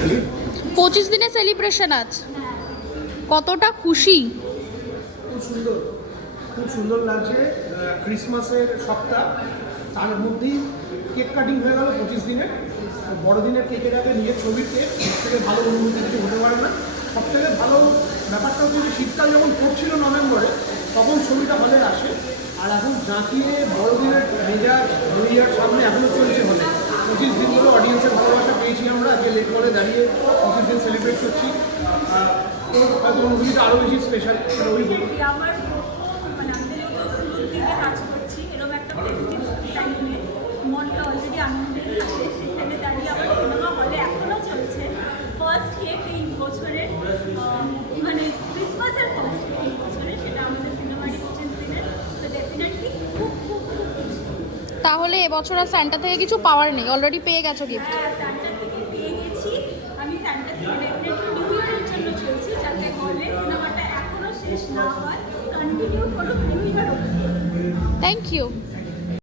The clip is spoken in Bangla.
25 দিনে সেলিব্রেশন আজ, কতটা খুশি। খুব সুন্দর, খুব সুন্দর লাগছে। ক্রিসমাসের সপ্তাহ, তার মধ্যেই কেক কাটিং হয়ে গেল 25 দিনে। বড়দিনের কেকের আগে নিজের ছবির কেক থেকে ভালো অনুভূতি কিছু হতে পারে না। সব থেকে ভালো ব্যাপারটা হচ্ছে যে শীতকাল যখন পড়ছিল নভেম্বরে, তখন ছবিটা হলে আসে। আর এখন জাঁকিয়ে বড়দিনের মেজাজ নিউ ইয়ার সামনে এখনও চলছে হলে। 25 দিন ধরে অডিয়েন্সের ভালোবাসা পেয়েছি আমরা। আজকে লেট করে দাঁড়িয়ে 25 দিন সেলিব্রেট করছি। হয়তো অনুভূতিটা আরও বেশি স্পেশাল, সেটা ওই বলবো। আমার মানে আমি যত শুরুর দিকে কাজ করছি এরকম একটা ফেস্টিভ টাইমে মনটা অলরেডি আনন্দে থাকে। সেখানে দাঁড়িয়ে আমার সিনেমা হলে এখনও চলছে। ফার্স্ট কেক এই বছরের, মানে ক্রিসমাসের ফার্স্ট কেক এই বছরের, সেটা আমাদের সিনেমারই 25 দিনের। তো ডেফিনেটলি খুব খুব খুব খুশি। তাহলে এবছর আর স্যান্টা থেকে কিছু পাওয়ার নেই, অলরেডি পেয়ে গেছো গিফট। হ্যাঁ, স্যান্টা থেকে পেয়ে গেছি। আমি স্যান্টা থেকে ডেফিনেটলি নিউ ইয়ারের জন্য চলছি, যাতে হলে সিনেমাটা এখনও শেষ না হয়, কন্টিনিউ করুক নিউ ইয়ার। Thank you.